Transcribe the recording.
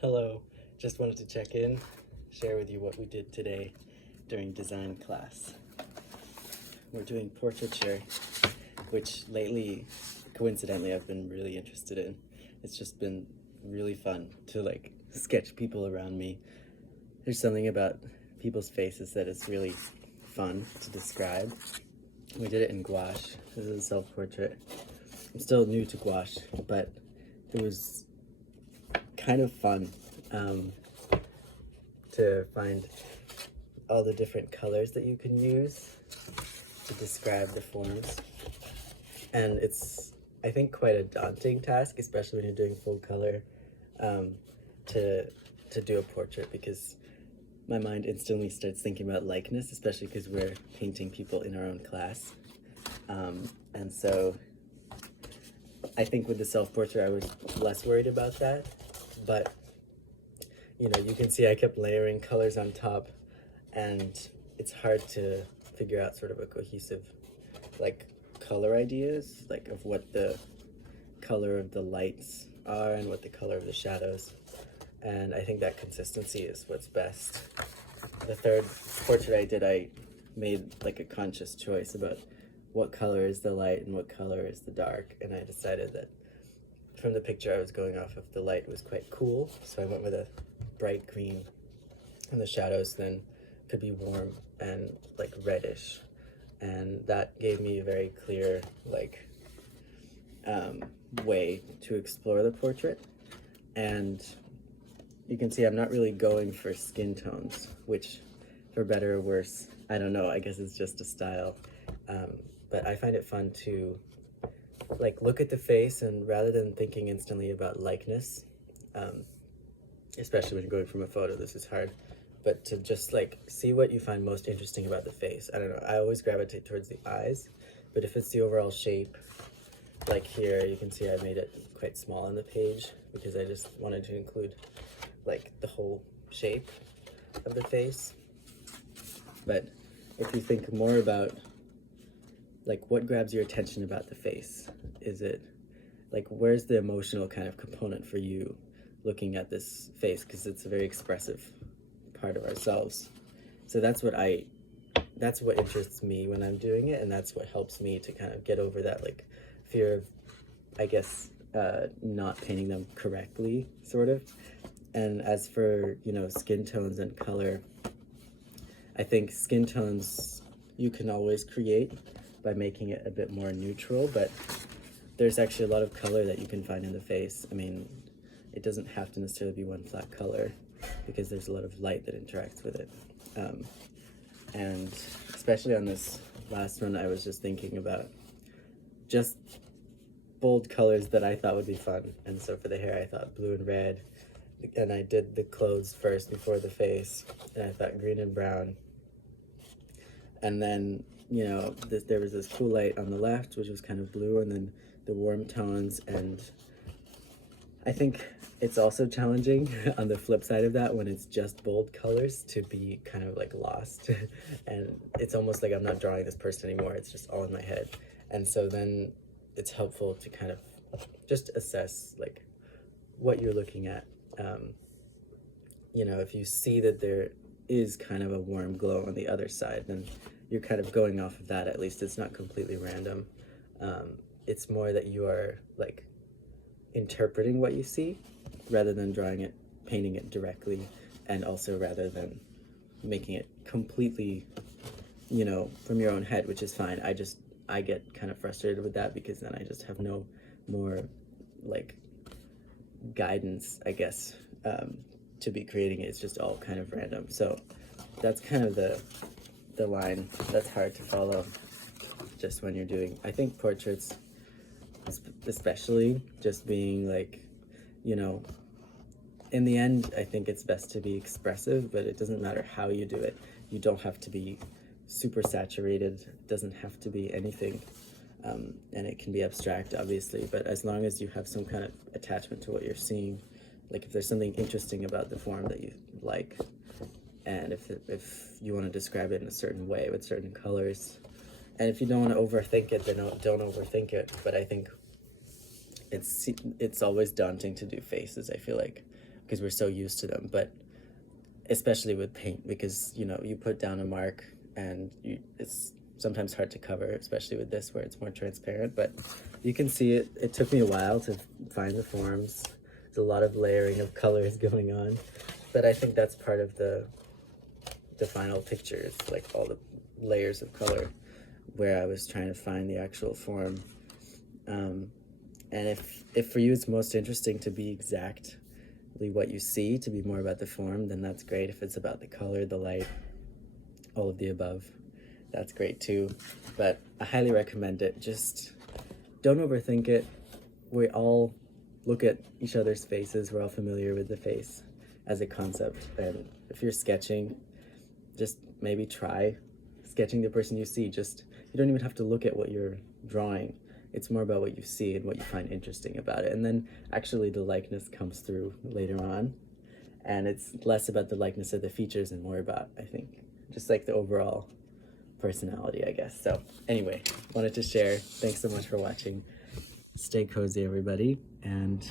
Hello, just wanted to check in, share with you what we did today during design class. We're doing portraiture, which lately, coincidentally, I've been really interested in. It's just been really fun to sketch people around me. There's something about people's faces that is really fun to describe. We did it in gouache. This is a self-portrait. I'm still new to gouache, but it was kind of fun to find all the different colors that you can use to describe the forms. And it's, I think, quite a daunting task, especially when you're doing full color, to do a portrait, because my mind instantly starts thinking about likeness, especially because we're painting people in our own class. And so I think with the self-portrait I was less worried about that, but you know, you can see I kept layering colors on top, and it's hard to figure out sort of a cohesive color ideas, of what the color of the lights are and what the color of the shadows. And I think that consistency is what's best. The third portrait I did, I made a conscious choice about what color is the light and what color is the dark, and I decided that from the picture I was going off of, the light was quite cool, so I went with a bright green, and the shadows then could be warm and reddish, and that gave me a very clear way to explore the portrait. And you can see I'm not really going for skin tones, which, for better or worse, I don't know, I guess it's just a style, but I find it fun to look at the face, and rather than thinking instantly about likeness, especially when you're going from a photo, this is hard, but to just see what you find most interesting about the face. I don't know, I always gravitate towards the eyes, but if it's the overall shape, here you can see I made it quite small on the page because I just wanted to include the whole shape of the face. But if you think more about what grabs your attention about the face, is it where's the emotional kind of component for you looking at this face, because it's a very expressive part of ourselves. So that's what interests me when I'm doing it, and that's what helps me to kind of get over that fear of, I guess, not painting them correctly, sort of. And as for, you know, skin tones and color, I think skin tones you can always create by making it a bit more neutral, but there's actually a lot of color that you can find in the face. I mean, it doesn't have to necessarily be one flat color, because there's a lot of light that interacts with it. And especially on this last one, I was just thinking about just bold colors that I thought would be fun. And so for the hair, I thought blue and red, and I did the clothes first before the face, and I thought green and brown. And then, you know, there was this cool light on the left, which was kind of blue, and then the warm tones. And I think it's also challenging on the flip side of that, when it's just bold colors, to be kind of lost. And it's almost like I'm not drawing this person anymore, it's just all in my head. And so then it's helpful to kind of just assess what you're looking at. You know, if you see that there is kind of a warm glow on the other side, then you're kind of going off of that. At least it's not completely random. It's more that you are interpreting what you see, rather than drawing it, painting it directly, and also rather than making it completely, you know, from your own head, which is fine. I get kind of frustrated with that, because then I just have no more guidance, I guess, to be creating it. It's just all kind of random. So that's kind of the line that's hard to follow just when you're doing, I think, portraits, especially just being you know, in the end, I think it's best to be expressive, but it doesn't matter how you do it. You don't have to be super saturated, it doesn't have to be anything, and it can be abstract, obviously, but as long as you have some kind of attachment to what you're seeing, if there's something interesting about the form that you like, and if you want to describe it in a certain way with certain colors, and if you don't want to overthink it, then don't overthink it. But I think it's always daunting to do faces, I feel like, because we're so used to them. But especially with paint, because you know, you put down a mark and it's sometimes hard to cover, especially with this where it's more transparent. But you can see it. It took me a while to find the forms. There's a lot of layering of colors going on, but I think that's part of the final pictures, like all the layers of color, where I was trying to find the actual form. And if for you it's most interesting to be exactly what you see, to be more about the form, then that's great. If it's about the color, the light, all of the above, that's great too. But I highly recommend it. Just don't overthink it. We all look at each other's faces. We're all familiar with the face as a concept. And if you're sketching, just maybe try sketching the person you see. Just, you don't even have to look at what you're drawing. It's more about what you see and what you find interesting about it. And then actually the likeness comes through later on. And it's less about the likeness of the features and more about, I think, just like the overall personality, I guess. So anyway, wanted to share. Thanks so much for watching. Stay cozy, everybody. And